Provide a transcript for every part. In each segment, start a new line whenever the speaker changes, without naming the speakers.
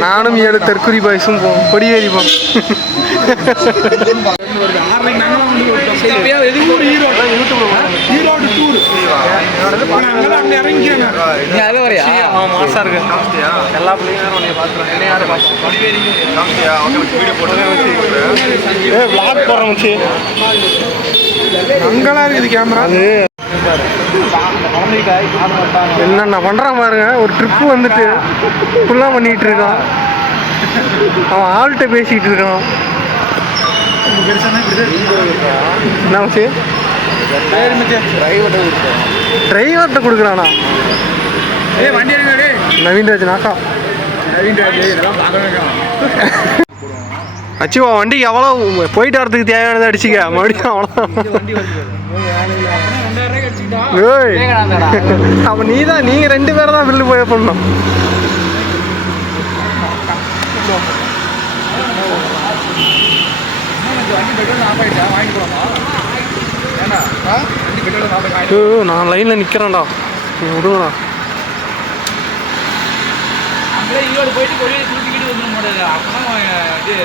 நானும் ஏழு தற்குறி பாய்ஸும் போவோம். கொடி ஏறிப்போம் மாசா இருக்கு எல்லா பிள்ளைங்களும் அங்கெல்லாம் இருக்குது கேமரா? என்னென்ன பண்ணுறான் பாருங்க ஒரு ட்ரிப்பு வந்துட்டு ஃபுல்லாக பண்ணிகிட்டு இருக்கான். அவன் ஆள்கிட்ட பேசிக்கிட்டு இருக்கான். என்ன மச்சி டிரைவர்கிட்ட கொடுக்குறானா? நவீன்ராஜ் நாக்கா. அச்சுவா வண்டிக்கு எவ்வளோ போயிட்டு வரதுக்கு தேவையானதை அடிச்சுக்க. மறுபடியும் அவ்வளோ அப்போ நீ தான் நீங்கள் ரெண்டு பேரும் தான் பில்லு போய் பண்ணணும் ஐயோ, நான் லைனில் நிற்கிறேன்டா நீ விடுங்கடா.
போயிட்டு கொடியை முடியாது அப்பதான் இது.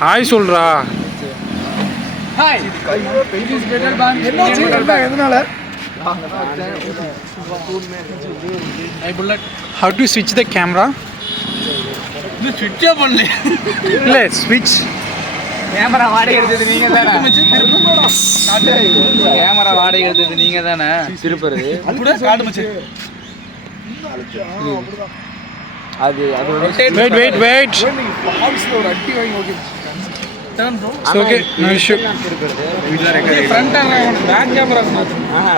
ஹாய் சொல்றா. ஹவு டு ஸ்விட்ச் த கேமரா
சுவிட்சே பண்ணல
இல்லை ஸ்விட்ச்
கேமரா வாடகை எடுத்தது நீங்க தானே? கேமரா வாடகை எடுத்தது நீங்க தானே? திருப்பறது. அது அது
wait wait wait okay no issue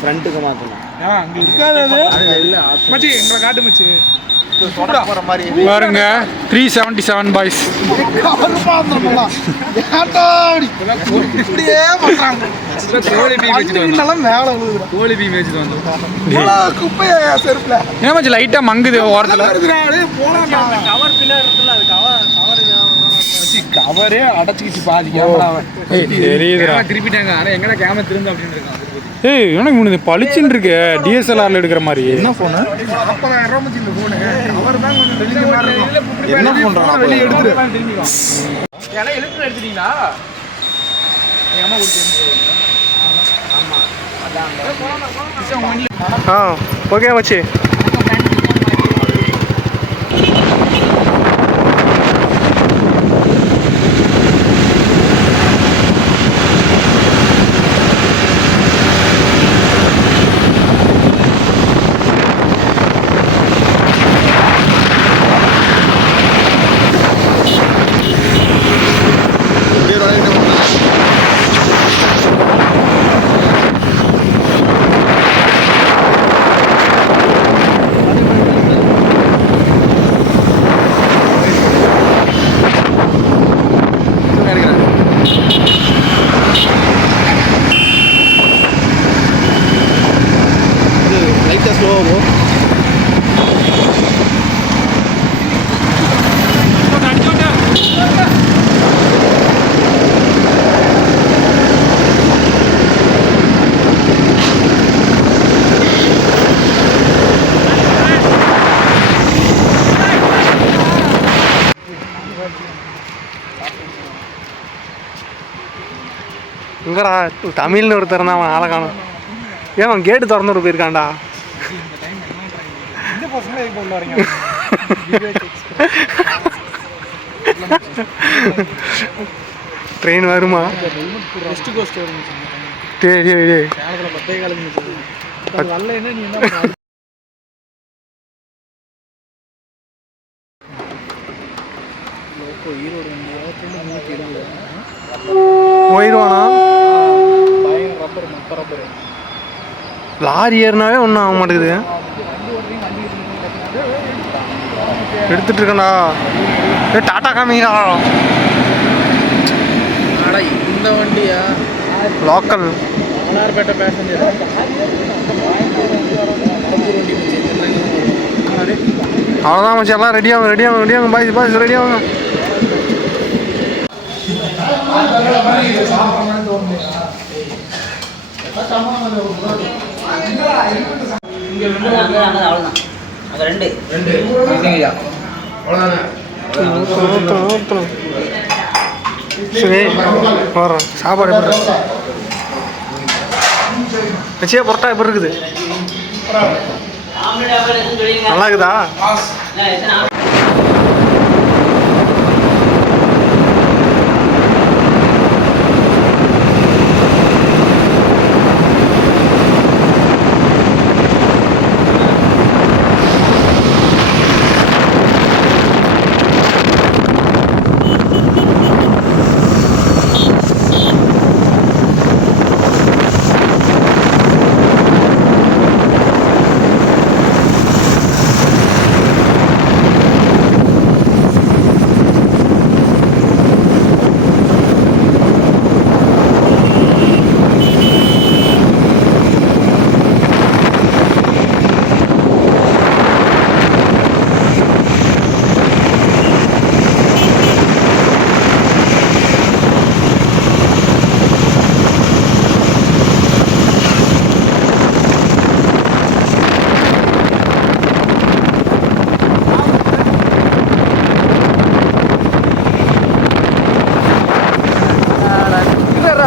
ஃப்ரண்ட்டுக்கு மாத்தணும்.
பாருங்க. த்ரீ செவன்டி செவன் பாய்ஸ்
கோழி பீ வச்சுட்டு கோழி பீ வச்சுட்டு வந்து
ஏன் மச்சி லைட்டாக மங்குது ஓரத்தில்?
கவரே அடைச்சிக்கிச்சு பாதி கேமராவை
ஏய் தெரியுதுடா.
திருப்பிட்டாங்க. ஆனா எங்கடா கேமரா திரும்ப அப்படின்னு இருக்கான்
ஏய் எனக்கு உனக்கு பளிச்சுன்னு இருக்கு? டிஎஸ்எல்ஆர்ல எடுக்கிற மாதிரி. என்ன ஃபோனு
என்ன பண்ணுறான் வெளியே எடுத்துரு.
எல்லாம் எழுத்து எடுத்துட்டீங்களா
ஆ ஓகே மச்சி இங்கடா தமிழ்னு ஒருத்தர் தான் அவன் ஆளை காணும். ஏன் அவன் கேட்டு திறந்துட்டு போயிருக்கான்டா? ட்ரெயின் வருமா? டேய் டேய் டேய். லாரி ஏறினாவே ஒன்றும் ஆக மாட்டேங்குது எடுத்துட்டு இருக்கேன்டா ஏ டாட்டா காமிங்கடா
ஆடா இந்த வண்டியா
லோக்கல்
மன்னார்பேட்டை பேசஞ்சர்
அவ்வளோதான் மச்சான் எல்லாம் ரெடி ஆகும் ரெடி ஆகும் ரெடி ஆகும் பாய்ஸ் பாய்ஸ் ரெடி ஆகும்
அவ்வளோதான் அது ரெண்டு.
சரி சாப்பாடு எப்படி? வச்சியா புரோட்டா எப்படி இருக்குது? நல்லா இருக்குதா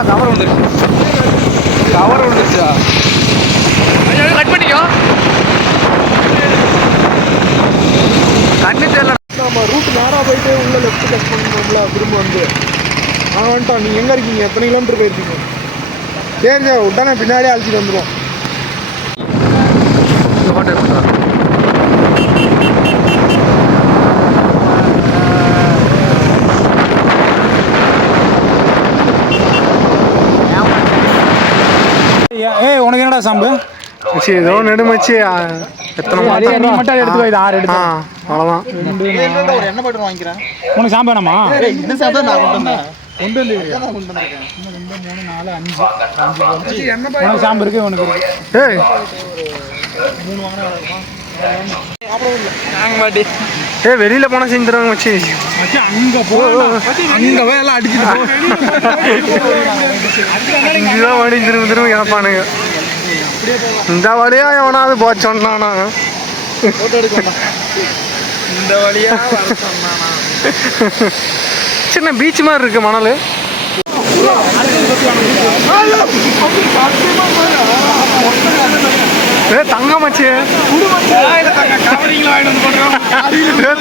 கவர் வந்துருச்சு கவர் வந்துருச்சா கட் பண்ணிக்கோ கண்ணு தெரியல
நம்ம ரூட் நேராக போயிட்டு உள்ள லெஃப்ட் கட் பண்ணோம்ல திரும்ப வந்து நான் வந்துட்டோம் நீங்கள் எங்கே இருக்கீங்க எத்தனை கிலோமீட்டர் போயிருக்கீங்க? சரி சார் உடனே பின்னாடியே அழைச்சிட்டு வந்துடுவோம் ஏய் உனக்கு என்னடா சாம்பு?
மச்சி ஏதோ நெடு மச்சி எத்தனை மாதம்
நீ மட்டும் எடுத்து போய் ஆறு எடுத்து
அவ்வளோதான்
ஒரு எண்ணெய் பாட்டில் வாங்கிக்கிறேன்?
உனக்கு சாம்பு வேணாமா?
இந்த சாப்பிட்டு நான் கொண்டு வந்தேன்?
கொண்டு
கொண்டு
ரெண்டு மூணு நாலு அஞ்சு. அஞ்சு உனக்கு சாம்பு இருக்கு உனக்கு இருக்கு
ஏய் ஏ வெளியில் போனால் செஞ்சு தருவாங்க மச்சி
அங்க போ அங்க போய் எல்லாம் அடிச்சுட்டு
இதுதான் வழி திரும்ப திரும்ப கேட்பானுங்க இந்த வழியா எவனாவது போச்சோன்னா
இந்த வழியா
சின்ன பீச் மாதிரி இருக்கு மணல்? ஏ தங்கம் மச்சி.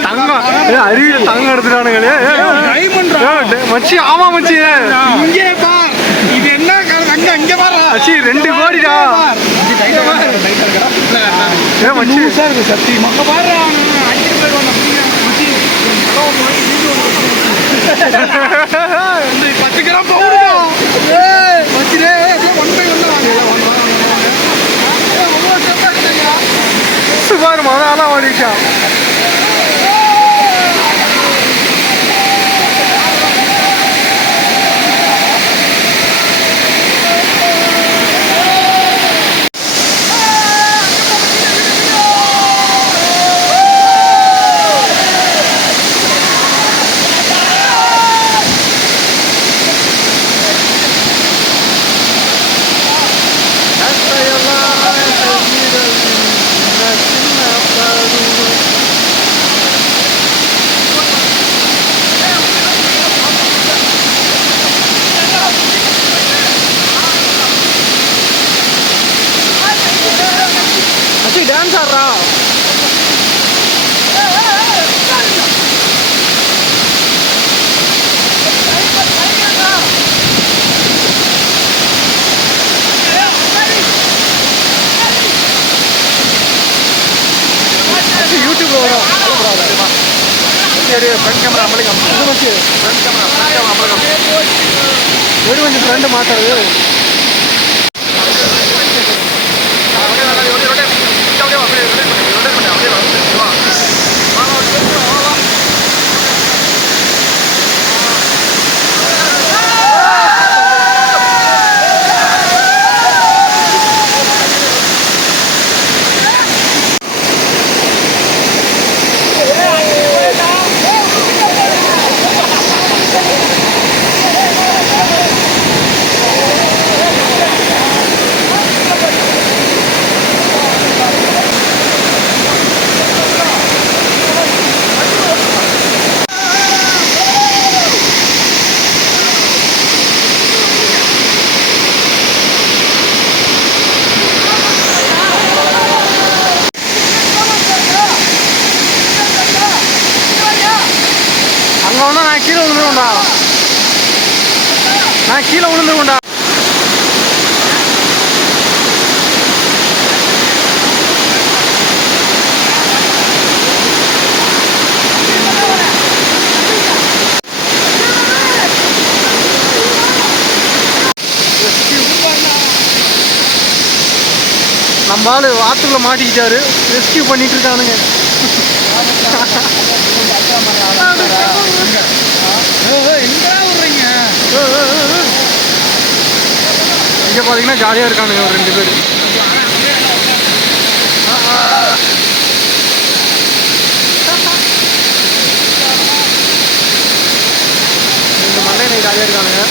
தங்கம். ஏ அருவியில் தங்கம் எடுத்துட்டானுங்களே மச்சி ஆமா மச்சி.
இங்கே பார் இது என்ன அங்க அங்க
மச்சி ரெண்டு கோடிடா ஏ மச்சி
சத்தியமா அங்க பாரு மச்சி, பத்து கிராம் பவுடுடா ஏய் ஒன் பை ஒன்
சுமார் மன ஆனா ஓடிச்சான் டான்ஸ் ஆடுறா மச்சி யூடியூப்ல வரும்
ஃப்ரண்ட் கேமரா அம்பளிக்கம்
மச்சி
ஃப்ரண்ட் கேமரா ஃப்ரண்ட் கேமரா அம்பளிக்கம்
ஒரு மச்சி ஃப்ரெண்டு மாத்தாது நான் கீழே விழுந்துருவேன்டா நம்ம ஆற்றுக்குள்ளே மாட்டிக்கிட்டாரு. ரெஸ்கியூ பண்ணிட்டு இருக்கானுங்க இங்கே பார்த்தீங்கன்னா ஜாலியா இருக்கானுங்க ஒரு ரெண்டு பேர். ரெண்டு மண்டையில ஜாலியா இருக்கானுங்க.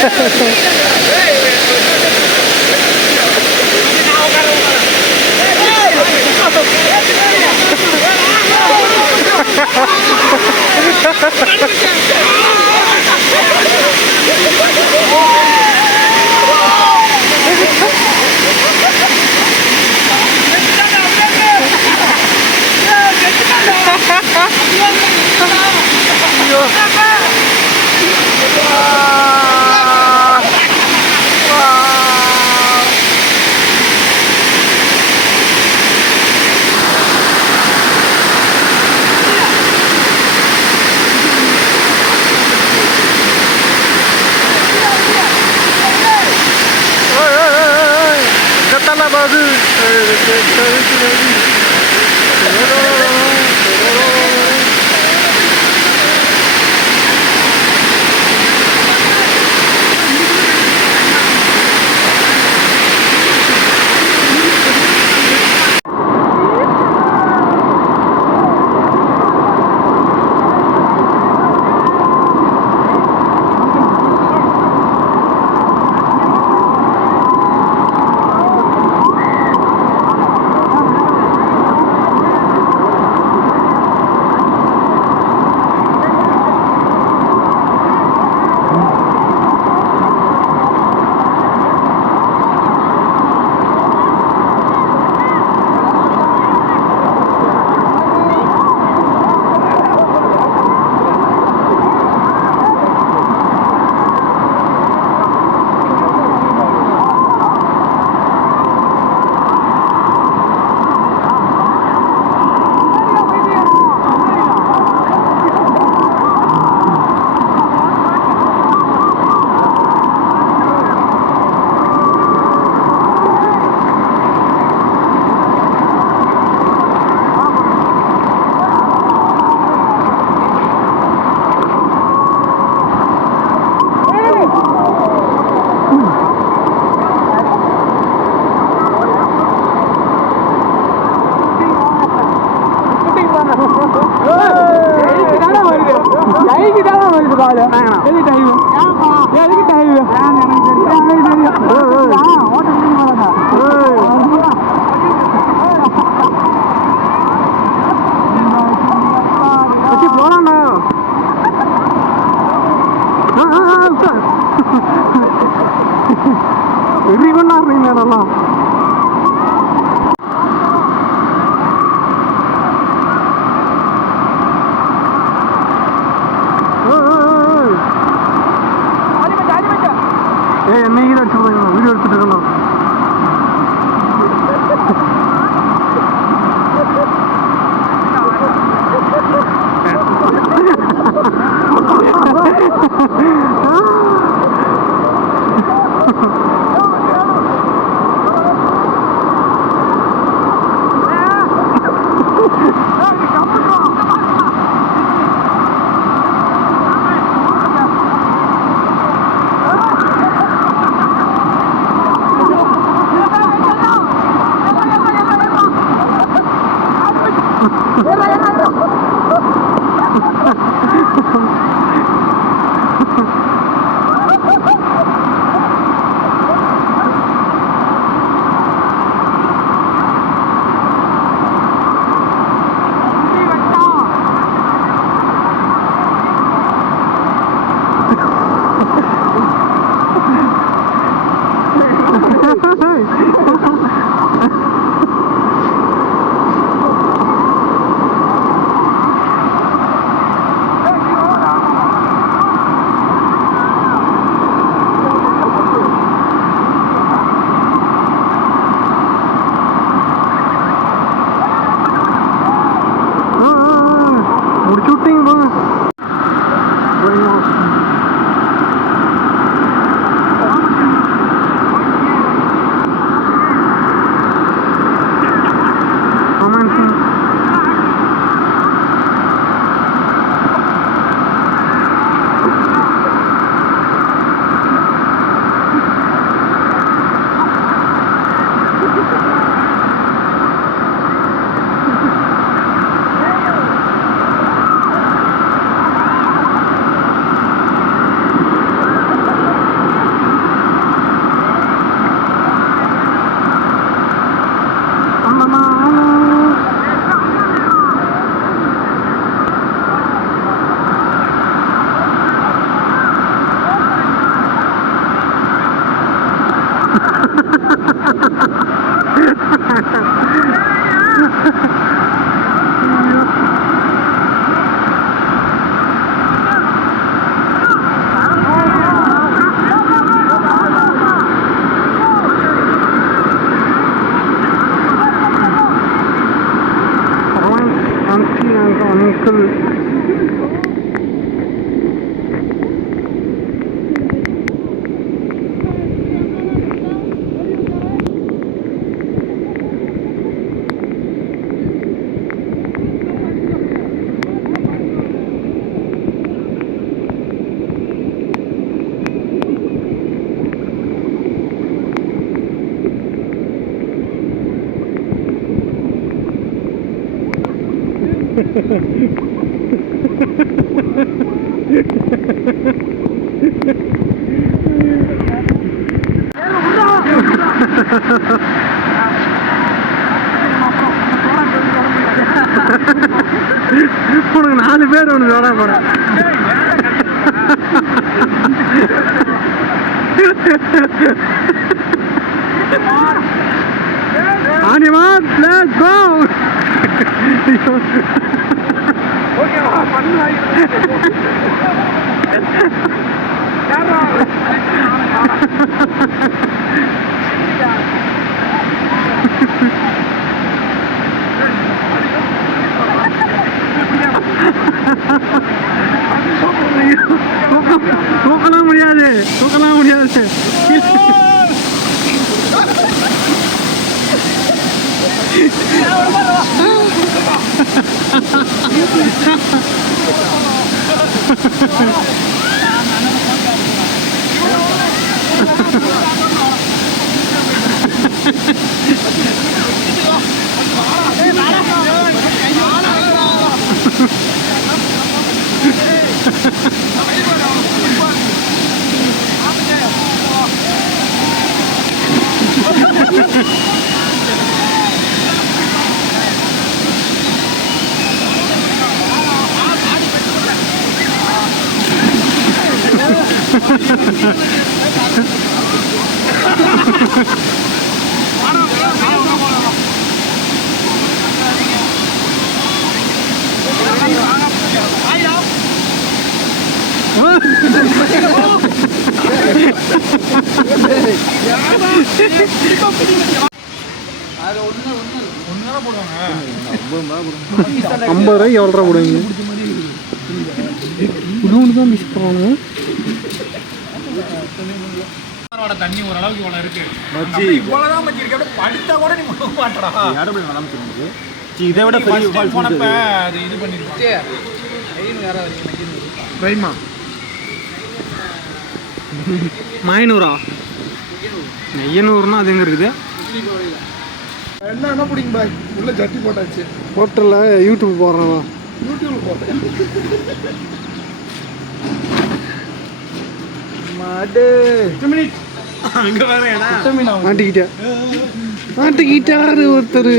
Yo. பாது போறான்டா Pero ayan ako. உனக்கு நாலு பேர் ஒன்று வேணா போறேன் ஆனிமா let's go! தூக்கலாம் முடியாது தூக்கலாம் முடியாது Ha ha ha ha! ஐம்பது ரூபாய்க்கு எவ்வளோ ரூபா போடுவீங்க? இது ஒன்று தான் மிஸ் பண்ணுவாங்க.
தண்ணி ஓரளவுக்கு இவ்வளோ இருக்கு.
மச்சி
இவ்வளோதான் மச்சி இருக்கு. அப்படியே படுத்தா கூட நீ முழுக மாட்டடா.
யாரும் சி இதை விட பெரிய.
அது இது பண்ணிருப்பாங்க
ரைமா
மைனூரா நெய்யனூர்னா அது எங்கே இருக்குது?
என்ன என்ன பிடிங்க பாய்? உள்ள ஜட்டி போட்டாச்சு.
ஹோட்டலில் யூடியூப் போடுறேன்.
யூடியூப்ல போட்டேன்.
மாடு. அங்க வரேனா
மாட்டிக்கிட்டேன் மாட்டிக்கிட்டாரு ஒருத்தர்?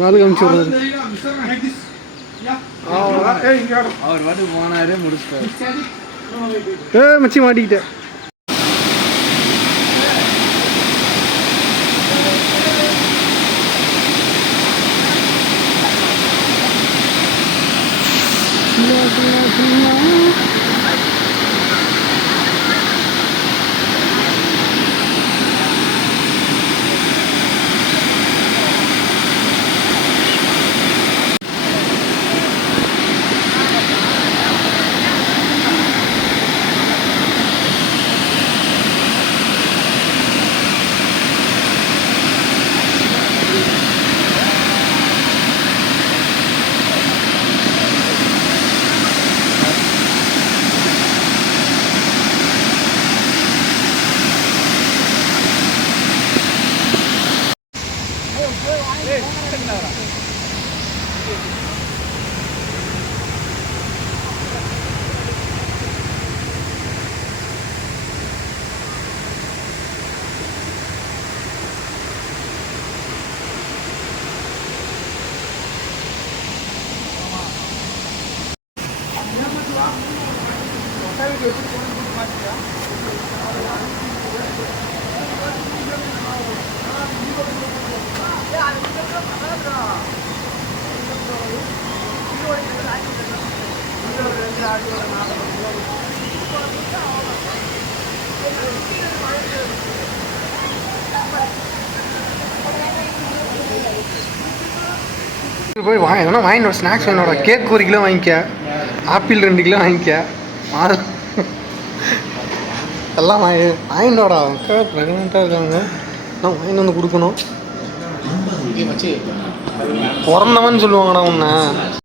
காலு காமிச்சு.
அவர் போனாரு முடிச்சிட்டாரு.
ஏ மச்சி மாட்டிக்கிட்டேன் love you. போய் வாங்க எதனா வாங்கினோட ஸ்நாக்ஸ் வேணோட கேக் ஒரு கிலோ வாங்கிக்க. ஆப்பிள் ரெண்டு கிலோ வாங்கிக்க. மாதுளை எல்லாம் வாங்கி வாங்கினோடா அக்கா ப்ரெக்னெண்ட்டாக இருக்காங்க. நான் வாங்கிட்டு வந்து கொடுக்கணும். பிறந்தவன் சொல்லுவாங்கடா உன்னை.